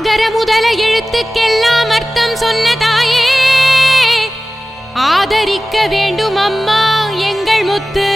அகர முதல எழுத்துக்கெல்லாம் அர்த்தம் சொன்ன தாயே. ஆதரிக்க வேண்டும் அம்மா எங்கள் முத்து.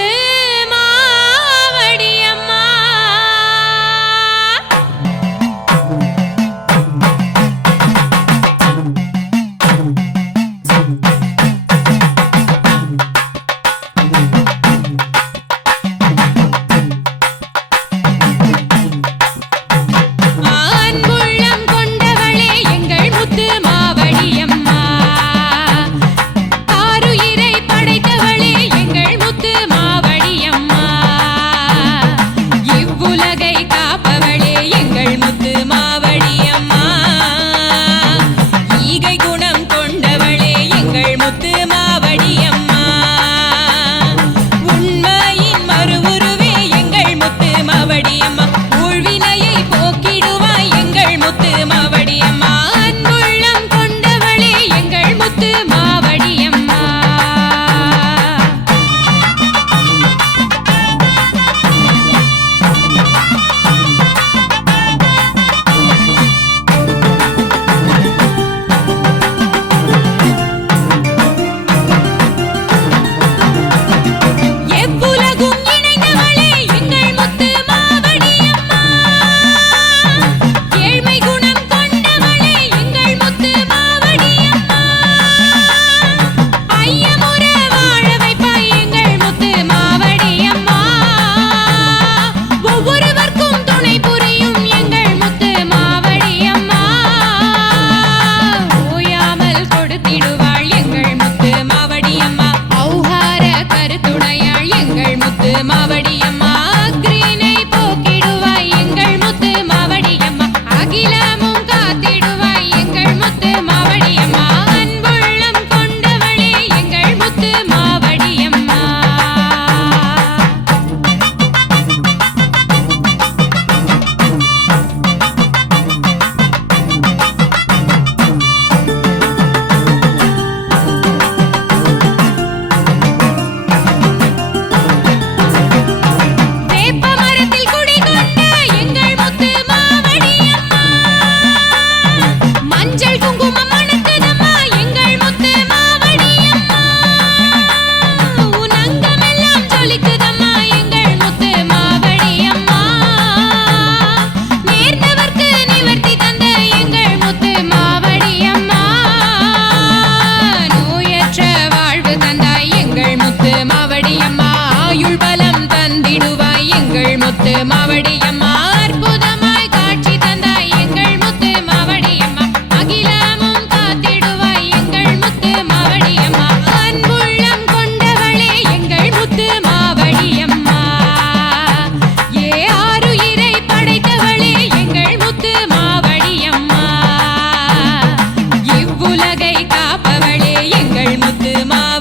हिम्मत मा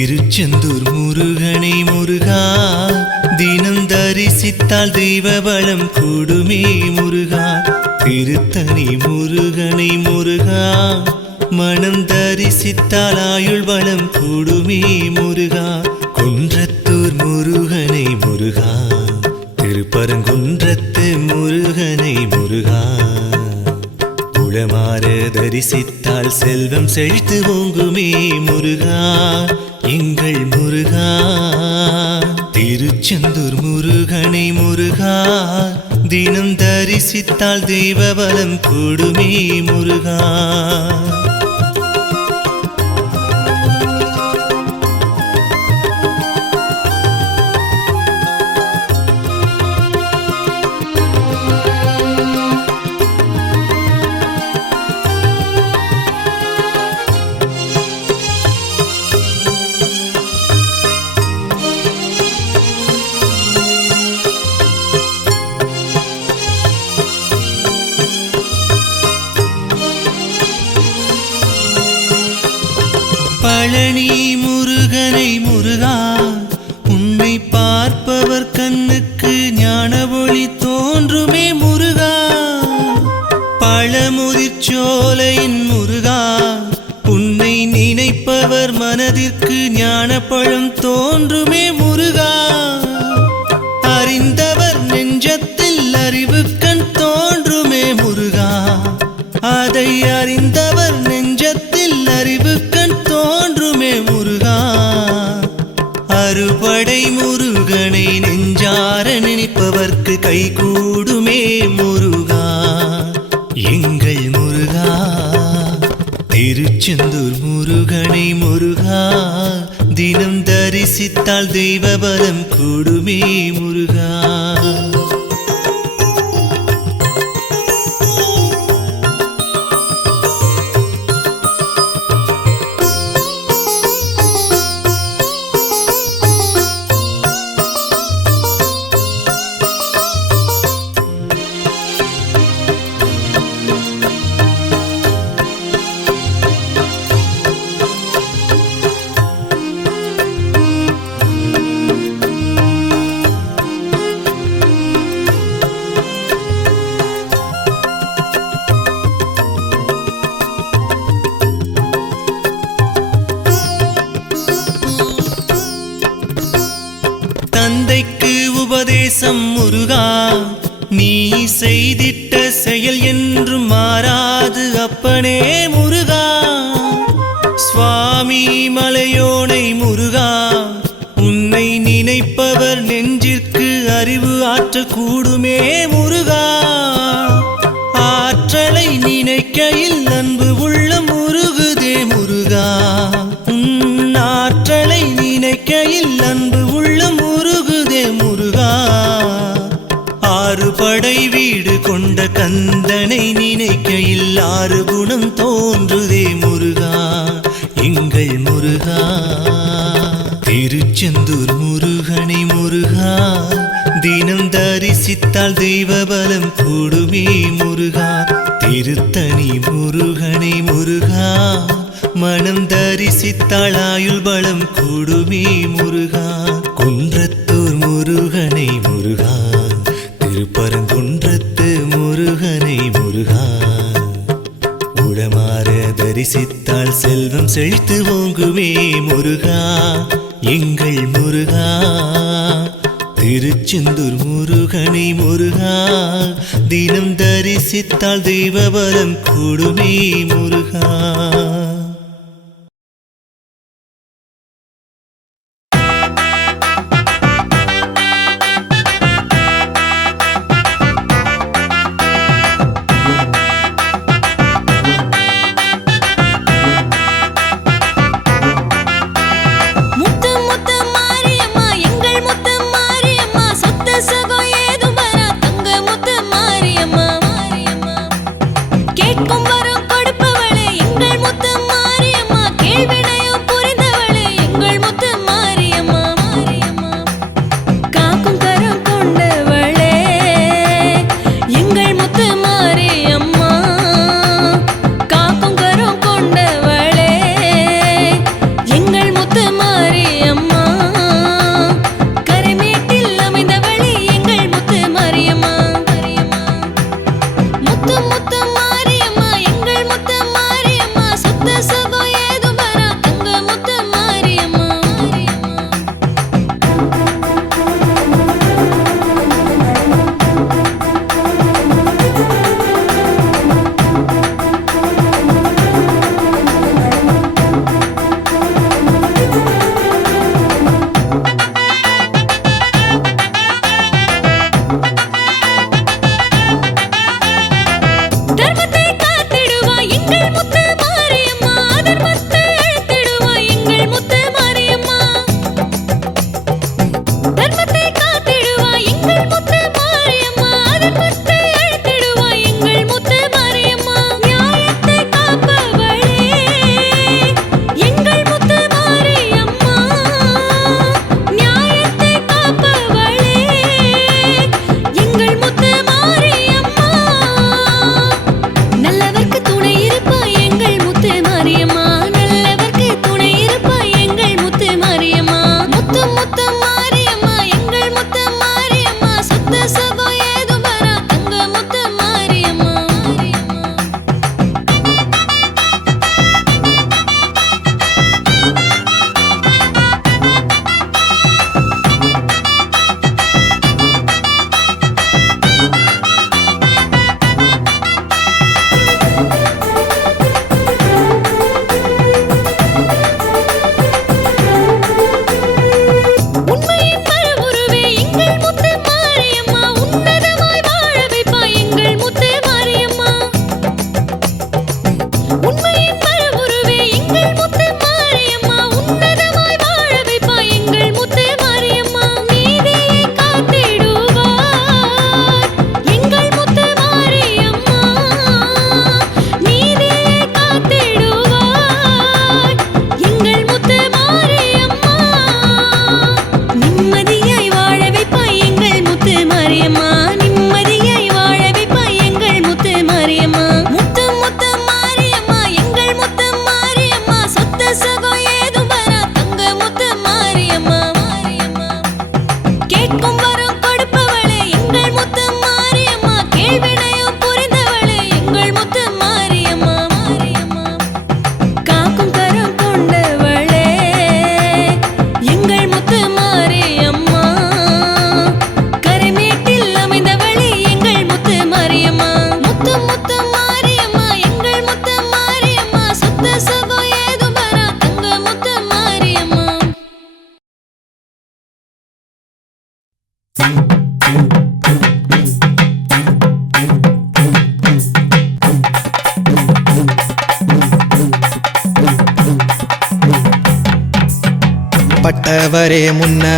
திருச்செந்தூர் முருகனை முருகா தினம் தரிசித்தால் தெய்வ பலம் கூடுமே முருகா. திருத்தணி முருகனை முருகா மனம் தரிசித்தால் ஆயுள் வளம் கூடுமே முருகா. உளமாற தரிசித்தால் செல்வம் செழித்து ஓங்குமே முருகா எங்கள் முருகா. திருச்செந்தூர் முருகனை முருகா தினம் தரிசித்தால் தெய்வ பலம் கூடுமே முருகா. முருகா அறுபடை முருகனை நெஞ்சார நினைப்பவர்க்கு கை கூடுமே முருகா. எங்கள் முருகா திருச்செந்தூர் முருகனை முருகா தினம் தரிசித்தால் தெய்வ பலம் கூடுமே முருகா. அறிவு ஆற்றல் கூடுமே முருகா. ஆற்றலை நினைக்கையில் அன்பு உள்ள முருகுதே முருகா. உன் ஆற்றலை நினைக்கையில் அன்பு உள்ள முருகுதே முருகா. ஆறு படை வீடு கொண்ட கந்தனை நினைக்கையில் ஆறு குணம் தோன்றுதே முருகா. எங்கள் முருகா. திருச்செந்தூர் முருகனை முருகா. தினம் தரிசித்தால் தெய்வ பலம் கூடுமே முருகா. திருத்தணி முருகனை முருகா. மனம் தரிசித்தாள் ஆயுள் பலம் கூடுமே முருகா. குன்றத்தூர் முருகனை முருகா. திருப்பரங்குன்றத்து முருகனை முருகா. உடமாற தரிசித்தால் செல்வம் செழித்து ஓங்குமே முருகா. எங்கள் முருகா. திருச்செந்தூர் முருகனை முருகா தினம் தரிசித்தால் தெய்வ பலம் கூடுமே முருகா.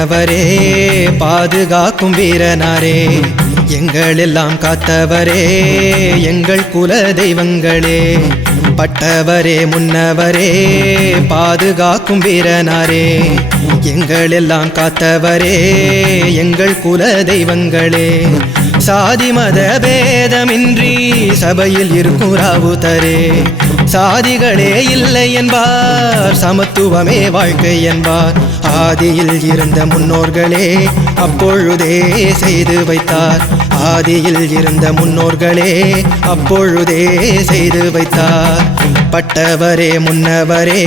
முன்னவரே பாதுகாக்கும் வீரனாரே. எங்கள் எல்லாம் காத்தவரே எங்கள் குல தெய்வங்களே பட்டவரே முன்னவரே பாதுகாக்கும் வீரனாரே. எங்கள் எல்லாம் காத்தவரே எங்கள் குல தெய்வங்களே சாதி மத பேதமின்றி சபையில் இருக்கும் ராவுதரே சாதிகளே இல்லை என்பார் சமத்துவமே வாழ்க்கை என்பார். ஆதியில் இருந்த முன்னோர்களே அப்பொழுதே செய்து வைத்தார். ஆதியில் இருந்த முன்னோர்களே அப்பொழுதே செய்து வைத்தார். பட்டவரே முன்னவரே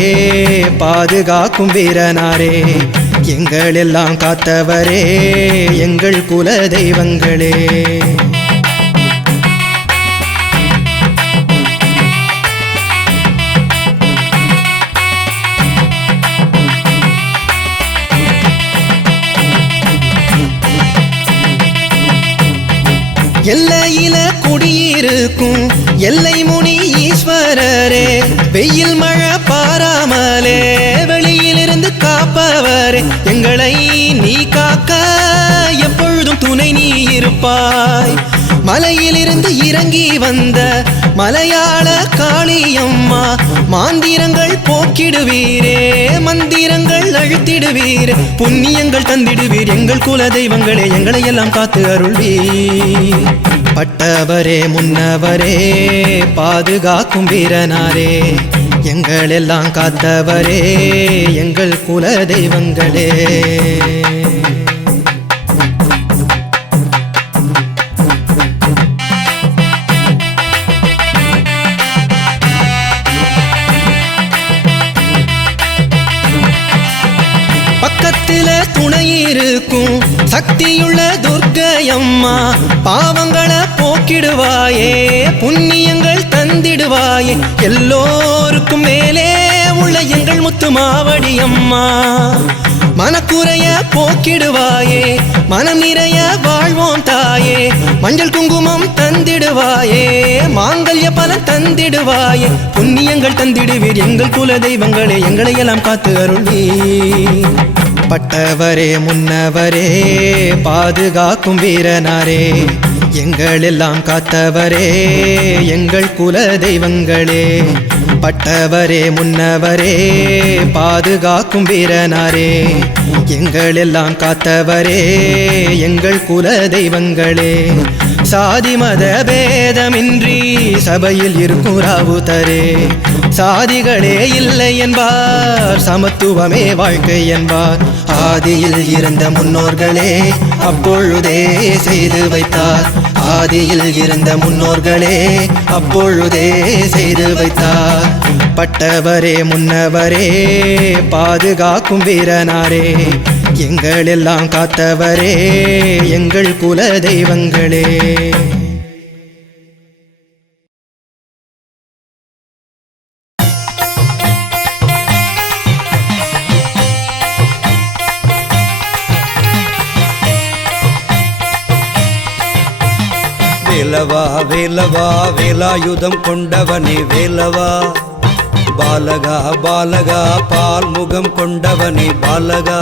பாதுகாக்கும் வீரனாரே. எங்களெல்லாம் காத்தவரே எங்கள் குல தெய்வங்களே எல்லையில குடியிருக்கும் எல்லை முனி ஈஸ்வரரே வெயில் மழை பாராமலே வெளியிலிருந்து காப்பவரே எங்களை நீ காக்க எப்பொழுதும் துணை நீ இருப்பாய். மலையிலிருந்து இறங்கி வந்த மலையாள காளியம்மா மாந்திரங்கள் போக்கிடுவீரே மந்திரங்கள் அழுத்திடுவீரே புண்ணியங்கள் தந்திடுவீர். எங்கள் குல தெய்வங்களே எங்களை எல்லாம் காத்து அருள்வீர். பட்டவரே முன்னவரே பாதுகாக்கும் வீரனாரே. எங்கள் எல்லாம் காத்தவரே எங்கள் குல தெய்வங்களே இருக்கும். சக்தியுள்ள துர்க்கையம்மா பாவங்களை போக்கிடுவாயே புண்ணியங்கள் தந்திடுவாயே. எல்லோருக்கும் மேலே உள்ள எங்கள் முத்து மாவடி அம்மா மனக்குறைய போக்கிடுவாயே மனம் நிறைய வாழ்வோம் தாயே. மஞ்சள் குங்குமம் தந்திடுவாயே மாங்கல்ய பலன் தந்திடுவாயே. புண்ணியங்கள் தந்திடுவீர் எங்கள் குல தெய்வங்களே எங்களை எல்லாம் காத்து அருள்வீர். பட்டவரே முன்னவரே பாதுகாக்கும் வீரனாரே எங்கள் எல்லாம் காத்தவரே எங்கள் குல தெய்வங்களே பட்டவரே முன்னவரே பாதுகாக்கும் வீரனாரே எங்கள் எல்லாம் காத்தவரே எங்கள் குல தெய்வங்களே சாதி மத பேதமின்றி சபையில் இருக்கும் ராவுதரே சாதிகளே இல்லை என்பார் சமத்துவமே வாழ்க்கை என்பார். ஆதியில் இருந்த முன்னோர்களே அப்பொழுதே செய்து வைத்தார். ஆதியில் இருந்த முன்னோர்களே அப்பொழுதே செய்து வைத்தார். பட்டவரே முன்னவரே பாதுகாக்கும் வீரனாரே. எங்கள் எல்லாம் காத்தவரே எங்கள் குல தெய்வங்களே வேலவா வேலவா வேலாயுதம் கொண்டவனே வேலவா. பாலகா பாலகா பால் முகம் கொண்டவனே பாலகா.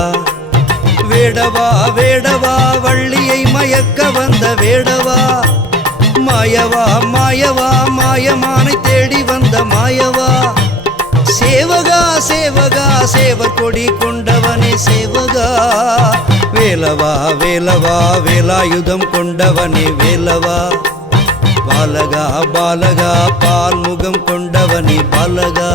வேடவா வேடவா வள்ளியை மயக்க வந்த வேடவா? மாயவா மாயவா மாயமானை தேடி வந்த மாயவா? சேவகா சேவகா சேவக்கொடி கொண்டவனே சேவகா. வேலவா வேலவா வேலாயுதம் கொண்டவனே வேலவா? பாலகா பாலகா பால்முகம் கொண்டவனே பாலகா.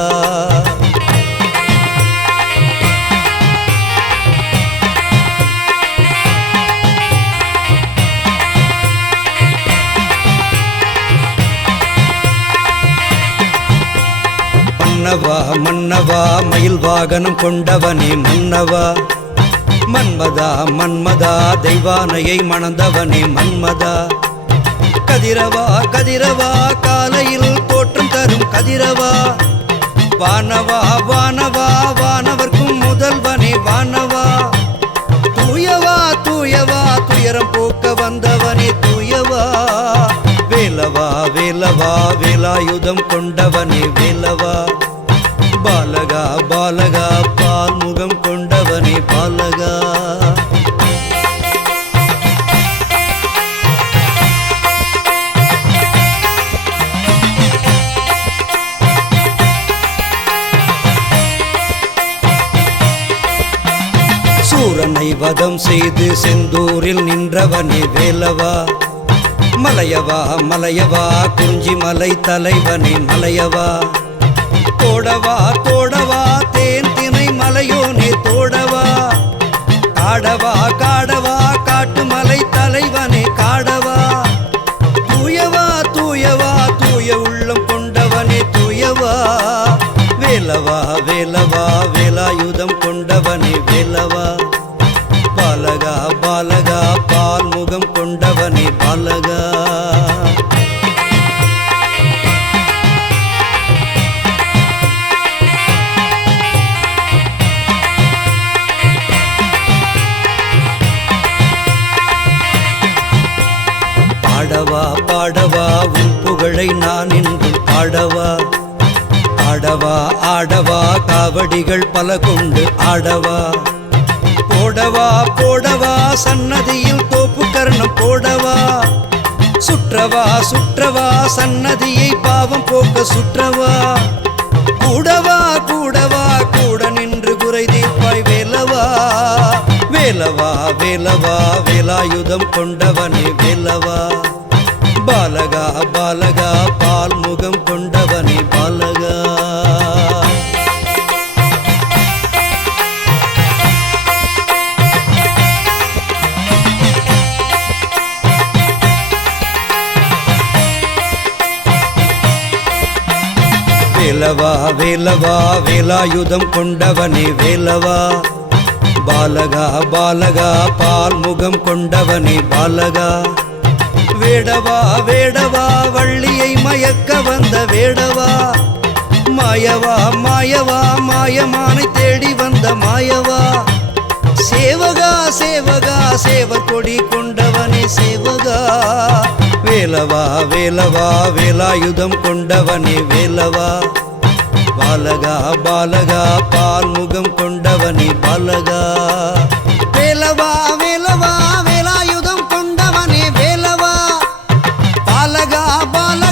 மன்னவா மயில் வாகனம் கொண்டவனே மன்னவா. மன்மதா மன்மதா தெய்வானையை மணந்தவனே மன்மதா. கதிரவா கதிரவா காலையில் தோற்றம் தரும் கதிரவா. வானவா வானவா வானவர்க்கும் முதல்வனே வானவா. தூயவா தூயவா துயரம் போக்க வந்தவனே தூயவா. வேலவா வேலவா வேலாயுதம் கொண்டவனே வேலவா. பாலகா பாலகா பால் முகம் கொண்டவனே பாலகா. சூரனை வதம் செய்து செந்தூரில் நின்றவனே வேலவா. மலையவா மலையவா குறிஞ்சி மலை தலைவனே மலையவா. தோடவா தோடவா தேன் தினை மலையோனே தோடவா. காடவா காடவா காட்டு மலை தலைவனே காடவா. தூயவா தூயவா தூய உள்ளம் கொண்டவனே தூயவா. வேலவா வேலவா வேலாயுதம் கொண்டவனே வேலவா. காவடிகள் பல கொண்டு ஆடவா. போடவா போடவா சன்னதியில் தோப்பு கர்ணம் போடவா. சுற்றவா சுற்றவா சன்னதியை பாவம் போக்க சுற்றவா. கூடவா கூடவா கூட நின்று குறை தீர்ப்பாய் வேலவா. வேலவா வேலவா வேலாயுதம் கொண்டவனே வேலவா. பாலகா பாலகா பால் முகம் கொண்ட வேலவா வேலவா வேலாயுதம் கொண்டவனே வேலவா. பாலகா பாலகா பால் முகம் கொண்டவனே பாலகா. வேடவா வேடவா வள்ளியை மயக்க வந்த வேடவா. மாயவா மாயவா மாயமானை தேடி வந்த மாயவா. சேவகா சேவகா சேவர் கொடி கொண்டவனே சேவகா. வேலவா வேலவா வேலாயுதம் கொண்டவனே வேலவா. பாலகா பாலகா பால்முகம் கொண்டவனே பாலகா. வேலவா வேலவா வேலாயுதம் கொண்டவனே வேலவா. பாலகா பாலகா